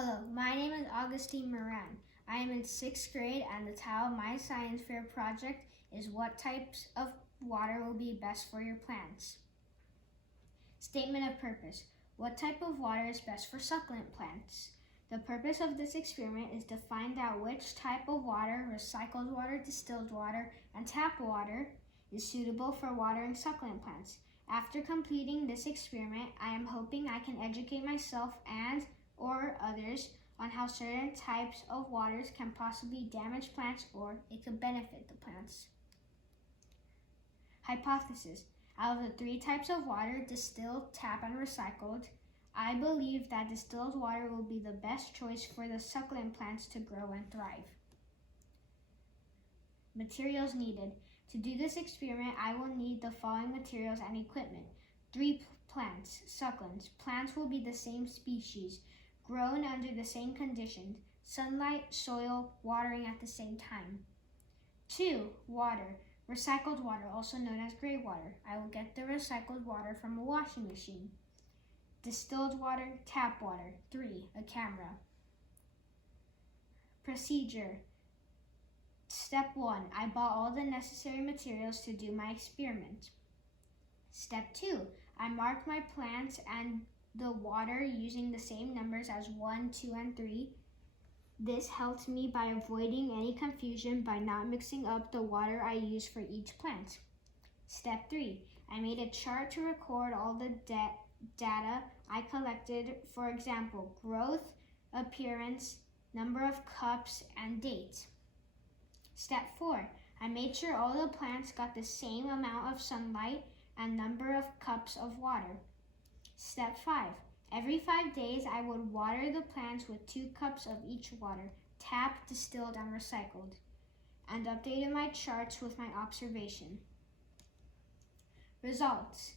Hello, my name is Aguie Moran. I am in 6th grade and the title of my science fair project is What Types of Water Will Be Best for Your Plants? Statement of purpose. What type of water is best for succulent plants? The purpose of this experiment is to find out which type of water, recycled water, distilled water, and tap water, is suitable for watering succulent plants. After completing this experiment, I am hoping I can educate myself and or others on how certain types of waters can possibly damage plants or it could benefit the plants. Hypothesis. Out of the 3 types of water, distilled, tap, and recycled, I believe that distilled water will be the best choice for the succulent plants to grow and thrive. Materials needed. To do this experiment, I will need the following materials and equipment. 3 plants, succulents. Plants will be the same species, grown under the same conditions, sunlight, soil, watering at the same time. 2, water. Recycled water, also known as gray water. I will get the recycled water from a washing machine. Distilled water, tap water. 3, a camera. Procedure. Step 1, I bought all the necessary materials to do my experiment. Step 2, I marked my plants and the water using the same numbers as 1, 2, and 3. This helped me by avoiding any confusion by not mixing up the water I use for each plant. Step 3, I made a chart to record all the data I collected, for example, growth, appearance, number of cups, and date. Step 4, I made sure all the plants got the same amount of sunlight and number of cups of water. Step 5, every 5 days I would water the plants with 2 cups of each water, tap, distilled, and recycled, and updated my charts with my observation. Results.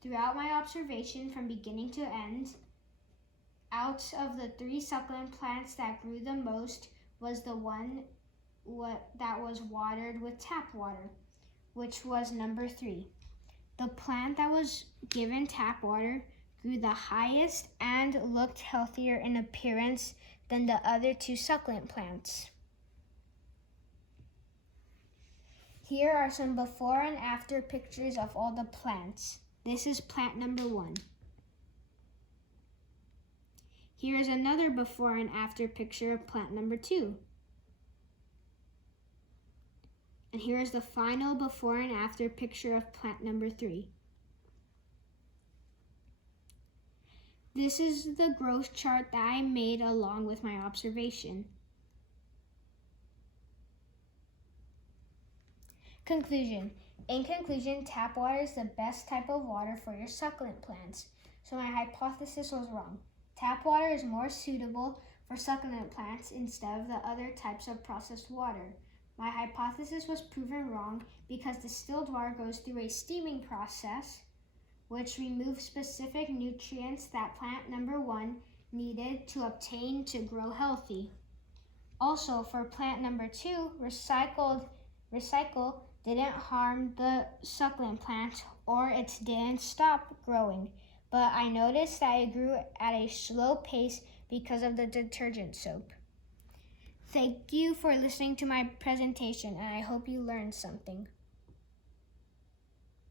Throughout my observation from beginning to end, out of the 3 succulent plants that grew the most was the one that was watered with tap water, which was number 3. The plant that was given tap water grew the highest and looked healthier in appearance than the other 2 succulent plants. Here are some before and after pictures of all the plants. This is plant number 1. Here is another before and after picture of plant number 2. And here is the final before and after picture of plant number 3. This is the growth chart that I made along with my observation. Conclusion. In conclusion, tap water is the best type of water for your succulent plants, so my hypothesis was wrong. Tap water is more suitable for succulent plants instead of the other types of processed water. My hypothesis was proven wrong because distilled water goes through a steaming process which removes specific nutrients that plant number 1 needed to obtain to grow healthy. Also, for plant number 2, recycle didn't harm the succulent plant or it didn't stop growing, but I noticed that it grew at a slow pace because of the detergent soap. Thank you for listening to my presentation, and I hope you learned something.